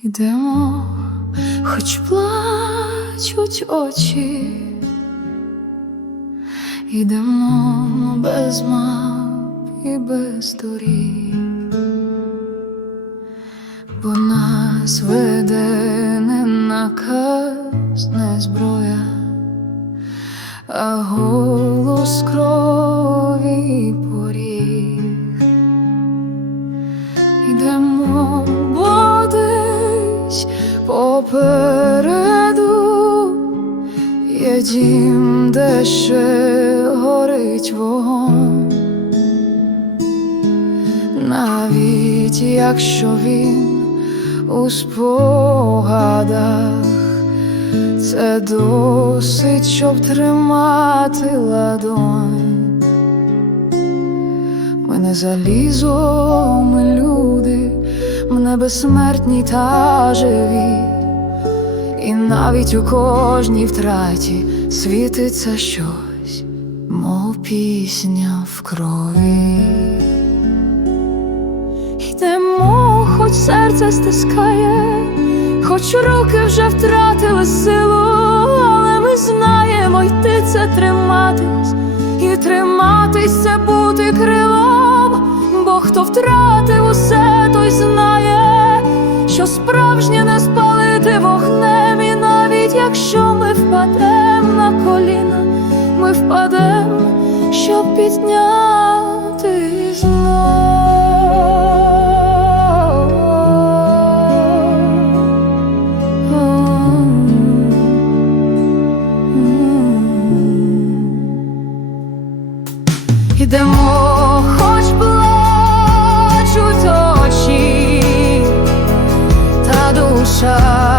Йдемо, хоч плачуть очі, йдемо без мап і без доріг, бо нас веде не наказ, не зброя, а голос крові поріг. Йдемо, попереду. Є дім, де ще горить вогонь, навіть якщо він у спогадах, це досить, щоб тримати ладонь. Ми не залізо, ми люди, ми не безсмертні та живі, і навіть у кожній втраті світиться щось, мов пісня в крові. Йдемо, хоч серце стискає, хоч руки вже втратили силу, але ми знаємо йти це триматись, і триматись це бути крилом, бо хто втратив усе, той знає, що справжнє не спалити щоб підняти Ідемо, хоч плачуть очі, та душа